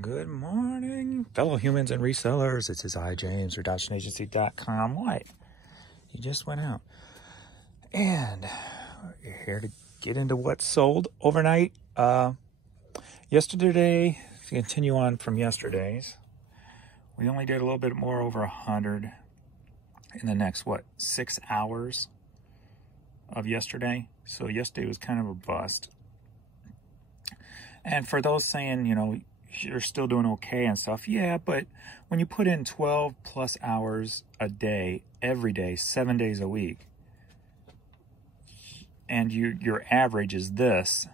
Good morning, fellow humans and resellers. This is James, reductionagency.com. What? You just went out. And you're here to get into what sold overnight. Yesterday, to continue on from yesterday's, we only did a little bit more over 100 in the next, 6 hours of yesterday. So yesterday was kind of a bust. And for those saying, you're still doing okay and stuff, yeah, but when you put in 12 plus hours a day, every day, 7 days a week, and your average is this,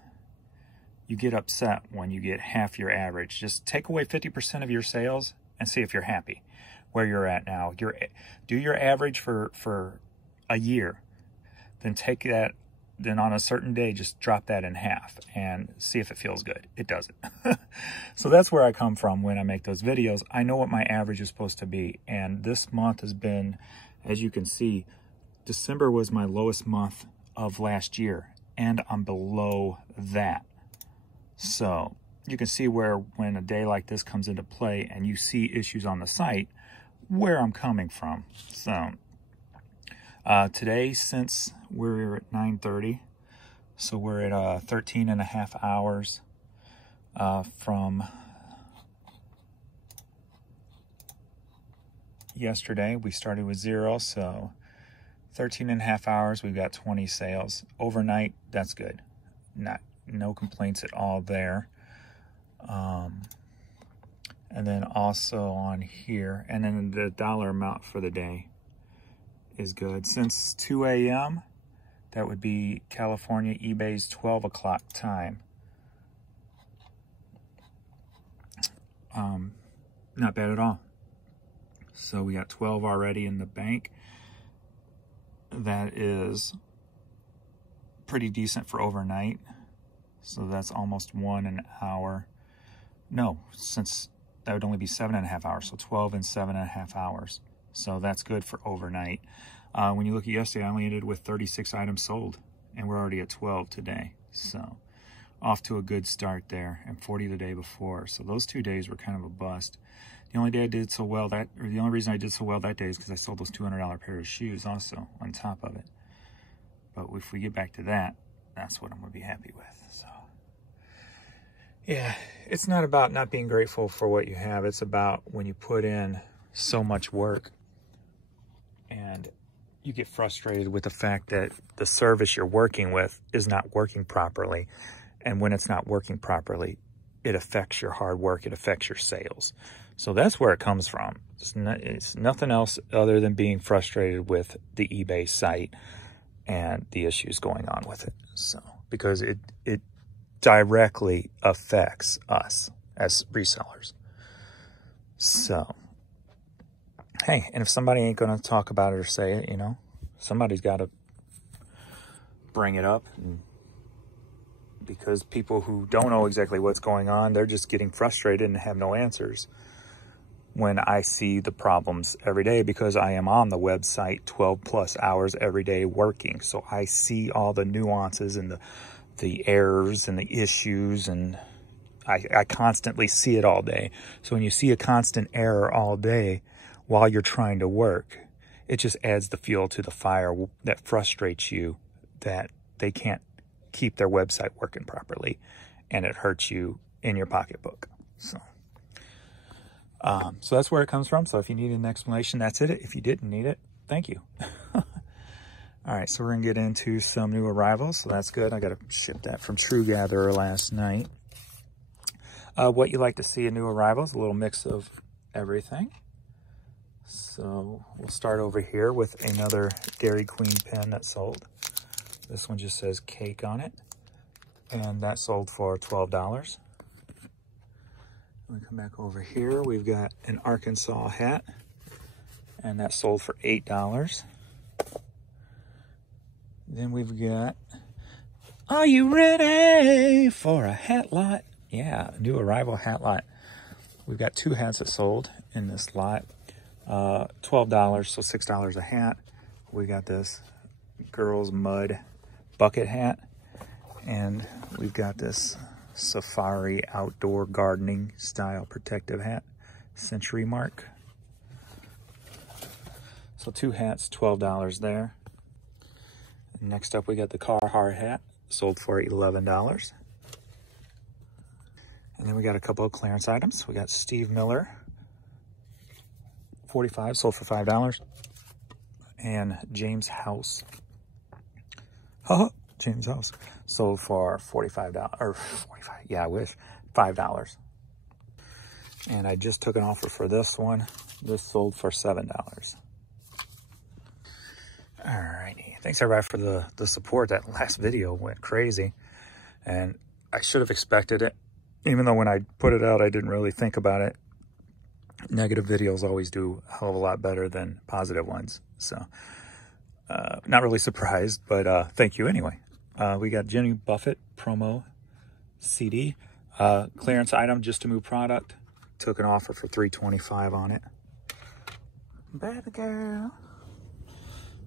you get upset when you get half your average. Just take away 50% of your sales and see if you're happy where you're at now. Do your average for a year, then take that. Then on a certain day, just drop that in half and see if it feels good. It doesn't. So that's where I come from when I make those videos. I know what my average is supposed to be. And this month has been, as you can see, December was my lowest month of last year. And I'm below that. So you can see where when a day like this comes into play and you see issues on the site, where I'm coming from. So today, since we're at 9:30, so we're at 13 and a half hours from yesterday. We started with 0, so 13 and a half hours, we've got 20 sales. Overnight, that's good. No complaints at all there. And then also on here, and then the dollar amount for the day is good. Since 2 a.m., that would be California, eBay's 12 o'clock time. Not bad at all. So we got 12 already in the bank. That is pretty decent for overnight. So that's almost 1 hour. No, since that would only be 7.5 hours. So 12 and 7.5 hours. So that's good for overnight. When you look at yesterday, I only ended with 36 items sold, and we're already at 12 today. So off to a good start there, and 40 the day before. So those 2 days were kind of a bust. The only day I did so well the only reason I did so well that day is because I sold those $200 pair of shoes also on top of it. But if we get back to that, that's what I'm going to be happy with. So yeah, it's not about not being grateful for what you have. It's about when you put in so much work and you get frustrated with the fact that the service you're working with is not working properly. And when it's not working properly, it affects your hard work. It affects your sales. So that's where it comes from. It's nothing else other than being frustrated with the eBay site and the issues going on with it. So, because it directly affects us as resellers. So, hey, and if somebody ain't going to talk about it or say it, somebody's got to bring it up. Because people who don't know exactly what's going on, they're just getting frustrated and have no answers. When I see the problems every day, because I am on the website 12 plus hours every day working. So I see all the nuances and the errors and the issues, and I constantly see it all day. So when you see a constant error all day while you're trying to work, it just adds the fuel to the fire that frustrates you that they can't keep their website working properly, and it hurts you in your pocketbook. So that's where it comes from. So if you need an explanation, that's it. If you didn't need it, thank you. All right, so we're gonna get into some new arrivals. So that's good. I got to ship that from True Gatherer last night. What you like to see in new arrivals, a little mix of everything. So we'll start over here with another Dairy Queen pen that sold. This one just says cake on it, and that sold for $12. We come back over here, we've got an Arkansas hat, and that sold for $8. Then we've got, are you ready for a hat lot? Yeah, a new arrival hat lot. We've got 2 hats that sold in this lot. $12, so $6 a hat. We got this girls mud bucket hat, and we've got this safari outdoor gardening style protective hat, Century Mark. So 2 hats, $12 there. Next up, we got the Carhartt hat, sold for $11. And then we got a couple of clearance items. We got Steve Miller, 45, sold for $5. And James House, James House, sold for $45, or 45, yeah, I wish, $5. And I just took an offer for this one. This sold for $7. Alrighty, thanks everybody for the support. That last video went crazy, and I should have expected it. Even though when I put it out, I didn't really think about it. Negative videos always do a hell of a lot better than positive ones. So, not really surprised, but thank you anyway. We got Jenny Buffett promo CD. Clearance item, just to move product. Took an offer for $325 on it. Baby girl.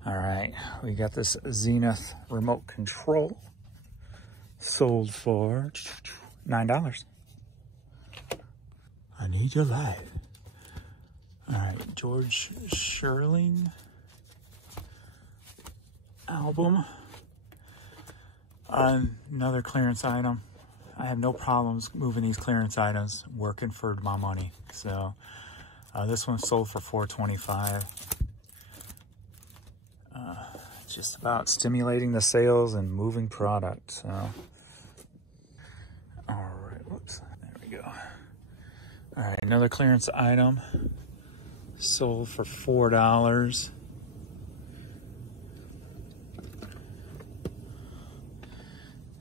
All right, we got this Zenith remote control. Sold for $9. I need your life. All right, George Sherling album. Another clearance item. I have no problems moving these clearance items, working for my money. So this one sold for $425. Just about stimulating the sales and moving product. So, all right, whoops, there we go. All right, another clearance item, sold for $4.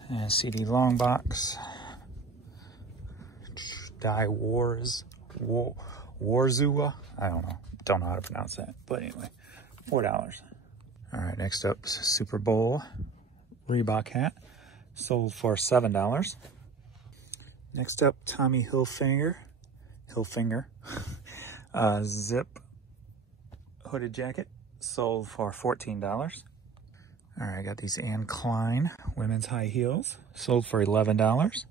And CD long box, Die Wars, Warzua. I don't know how to pronounce that, but anyway, $4. All right, next up, Super Bowl Reebok hat, sold for $7. Next up, Tommy Hilfiger, zip hooded jacket, sold for $14. All right, I got these Anne Klein women's high heels, sold for $11.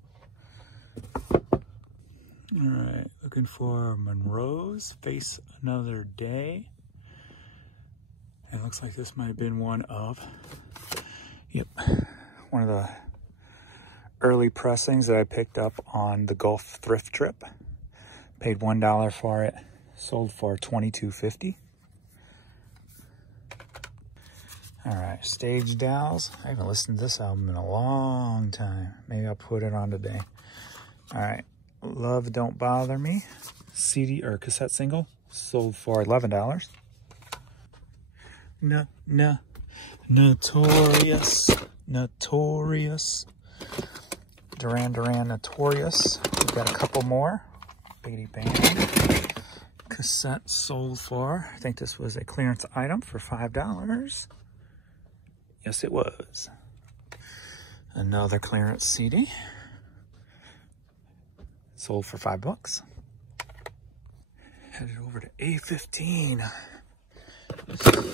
All right, looking for Monroe's Face Another Day. It looks like this might have been one of the early pressings that I picked up on the Gulf thrift trip. Paid $1 for it, sold for $22.50. All right, Stage Dolls. I haven't listened to this album in a long time. Maybe I'll put it on today. All right, Love Don't Bother Me, CD or cassette single, sold for $11. Notorious. Duran Duran Notorious. We've got a couple more. Beatty Band. Cassette sold for, I think this was a clearance item for $5. Yes, it was. Another clearance CD. Sold for $5. Headed over to A15.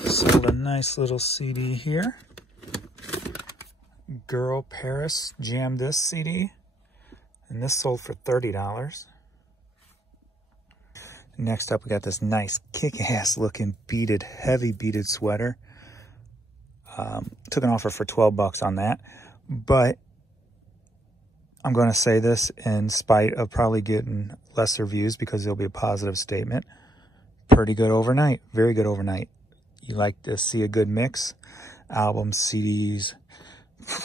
Sold a nice little CD here. Girl Paris jammed this CD, and this sold for $30. Next up, we got this nice kick-ass looking heavy beaded sweater. Took an offer for $12 on that, but I'm going to say this in spite of probably getting lesser views because it'll be a positive statement. Pretty good overnight, very good overnight. You like to see a good mix, albums, CDs,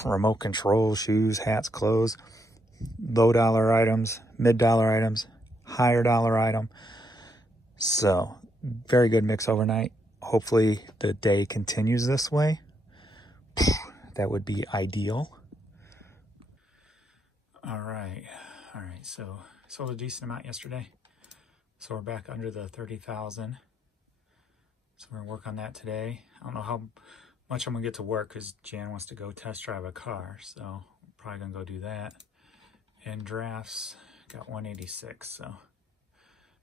remote control, shoes, hats, clothes, low dollar items, mid dollar items, higher dollar item. So very good mix overnight. Hopefully the day continues this way. That would be ideal. All right. So sold a decent amount yesterday. So we're back under the 30,000. So we're gonna work on that today. I don't know how much I'm gonna get to work because Jan wants to go test drive a car. So I'm probably gonna go do that. And drafts, got 186. So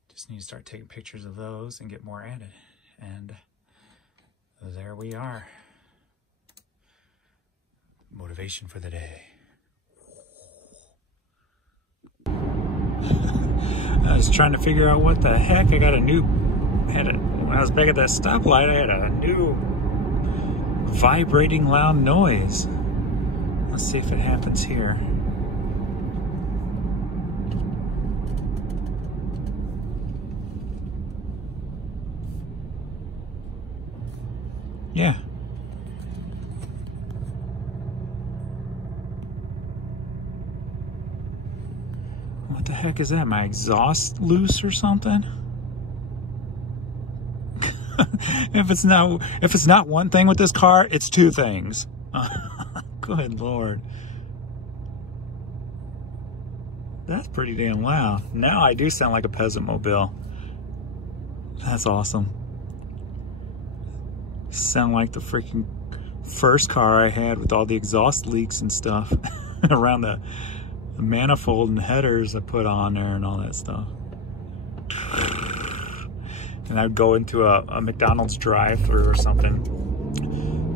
just need to start taking pictures of those and get more added. And there we are. Motivation for the day. was trying to figure out what the heck. I got a new, when I was back at that stoplight, I had a new vibrating loud noise. Let's see if it happens here. Yeah. What the heck is that? My exhaust loose or something? If it's not one thing with this car, it's two things. Good Lord. That's pretty damn loud. Now I do sound like a peasant mobile. That's awesome. Sound like the freaking first car I had with all the exhaust leaks and stuff around the manifold and headers I put on there and all that stuff. And I'd go into a McDonald's drive-thru or something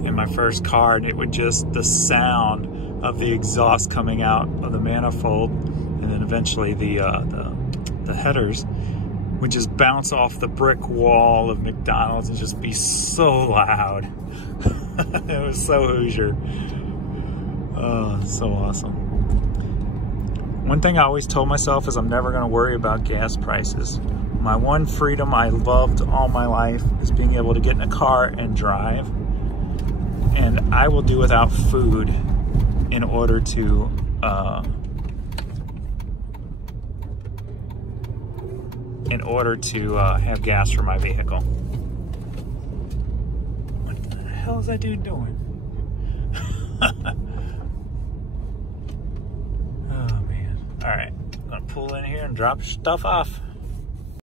in my first car, and it would just, the sound of the exhaust coming out of the manifold, and then eventually the headers would just bounce off the brick wall of McDonald's and just be so loud. It was so Hoosier. Oh, so awesome. One thing I always told myself is I'm never going to worry about gas prices. My one freedom I loved all my life is being able to get in a car and drive. And I will do without food in order to have gas for my vehicle. What the hell is that dude doing? Oh man. Alright, I'm gonna pull in here and drop stuff off.